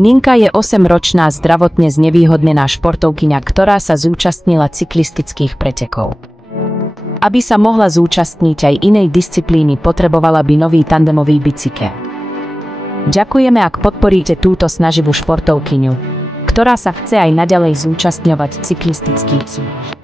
Ninka je 8-ročná zdravotne znevýhodnená športovkyňa, ktorá sa zúčastnila cyklistických pretekov. Aby sa mohla zúčastniť aj inej disciplíny, potrebovala by nový tandemový bicykel. Ďakujeme, ak podporíte túto snaživú športovkyňu, ktorá sa chce aj naďalej zúčastňovať cyklistických súťaží.